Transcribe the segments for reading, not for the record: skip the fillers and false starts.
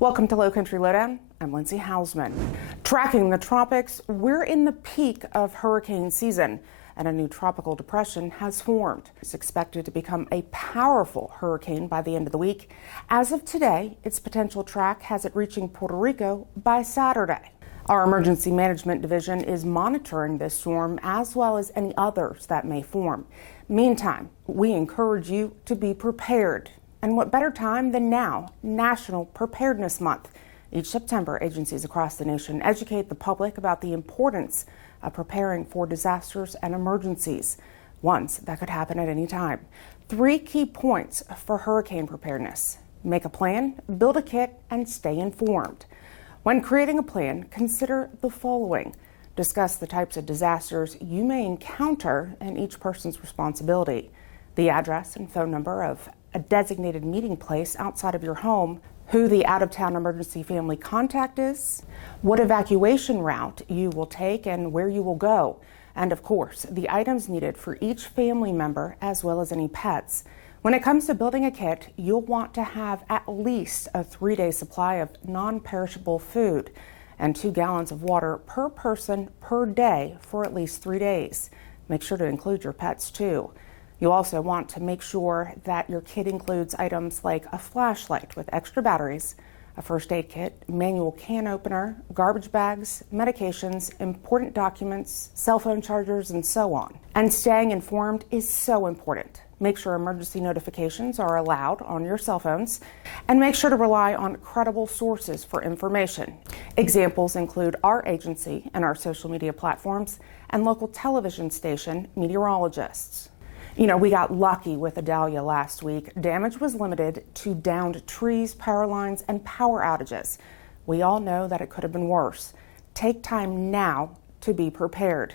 Welcome to Lowcountry Lowdown. I'm Lindsay Hausman. Tracking the tropics, we're in the peak of hurricane season, and a new tropical depression has formed. It's expected to become a powerful hurricane by the end of the week. As of today, its potential track has it reaching Puerto Rico by Saturday. Our Emergency Management Division is monitoring this storm as well as any others that may form. Meantime, we encourage you to be prepared. And what better time than now, National Preparedness Month. Each September, agencies across the nation educate the public about the importance of preparing for disasters and emergencies, ones that could happen at any time. 3 key points for hurricane preparedness: make a plan, build a kit, and stay informed. When creating a plan, consider the following. Discuss the types of disasters you may encounter and each person's responsibility. The address and phone number of a designated meeting place outside of your home, who the out-of-town emergency family contact is, what evacuation route you will take and where you will go, and of course, the items needed for each family member as well as any pets. When it comes to building a kit, you'll want to have at least a 3-day supply of non-perishable food and 2 gallons of water per person per day for at least 3 days. Make sure to include your pets too. You also want to make sure that your kit includes items like a flashlight with extra batteries, a first aid kit, manual can opener, garbage bags, medications, important documents, cell phone chargers, and so on. And staying informed is so important. Make sure emergency notifications are allowed on your cell phones, and make sure to rely on credible sources for information. Examples include our agency and our social media platforms and local television station meteorologists. You know, we got lucky with Idalia last week. Damage was limited to downed trees, power lines, and power outages. We all know that it could have been worse. Take time now to be prepared.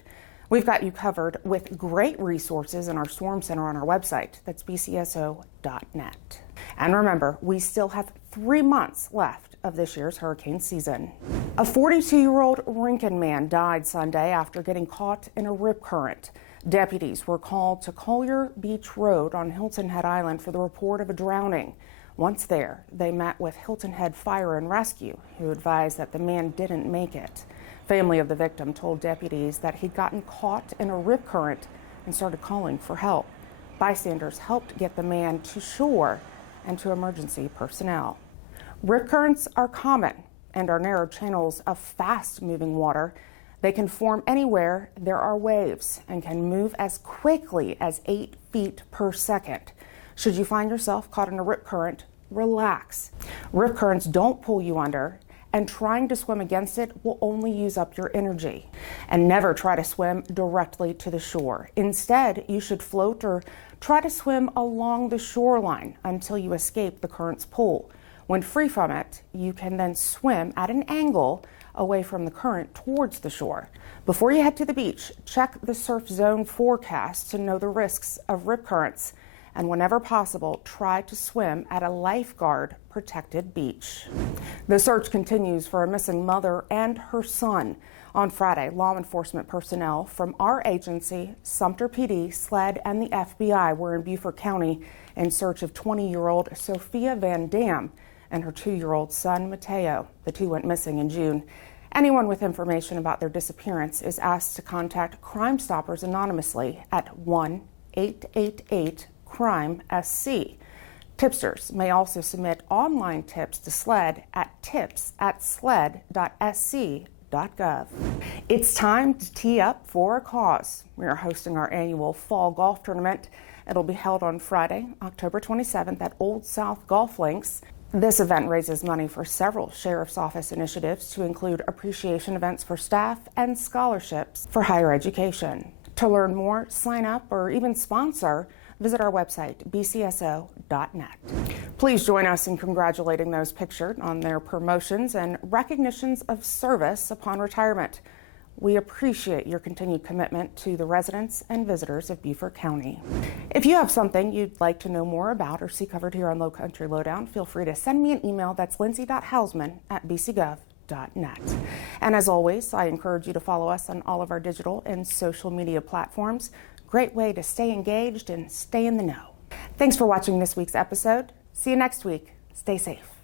We've got you covered with great resources in our Storm Center on our website. That's BCSO.net. And remember, we still have 3 months left of this year's hurricane season. A 42-year-old Rincon man died Sunday after getting caught in a rip current. Deputies were called to Collier Beach Road on Hilton Head Island for the report of a drowning. Once there, they met with Hilton Head Fire and Rescue, who advised that the man didn't make it. Family of the victim told deputies that he'd gotten caught in a rip current and started calling for help. Bystanders helped get the man to shore and to emergency personnel. Rip currents are common and are narrow channels of fast-moving water. They can form anywhere there are waves and can move as quickly as 8 feet per second. Should you find yourself caught in a rip current, relax. Rip currents don't pull you under, and trying to swim against it will only use up your energy. And never try to swim directly to the shore. Instead, you should float or try to swim along the shoreline until you escape the current's pull. When free from it, you can then swim at an angle away from the current towards the shore. Before you head to the beach, check the surf zone forecast to know the risks of rip currents. And whenever possible, try to swim at a lifeguard protected beach. The search continues for a missing mother and her son. On Friday, law enforcement personnel from our agency, Sumter PD, SLED, and the FBI were in Beaufort County in search of 20-year-old Sophia Van Dam and her 2-year-old son, Mateo. The 2 went missing in June. Anyone with information about their disappearance is asked to contact Crime Stoppers anonymously at 1-888-CRIME-SC. Tipsters may also submit online tips to SLED at tips@sled.sc.gov. It's time to tee up for a cause. We are hosting our annual fall golf tournament. It'll be held on Friday, October 27th at Old South Golf Links. This event raises money for several Sheriff's Office initiatives to include appreciation events for staff and scholarships for higher education. To learn more, sign up, or even sponsor, visit our website, BCSO.net. Please join us in congratulating those pictured on their promotions and recognitions of service upon retirement. We appreciate your continued commitment to the residents and visitors of Beaufort County. If you have something you'd like to know more about or see covered here on Lowcountry Lowdown, feel free to send me an email. That's lindsay.hausman@bcgov.net. And as always, I encourage you to follow us on all of our digital and social media platforms. Great way to stay engaged and stay in the know. Thanks for watching this week's episode. See you next week. Stay safe.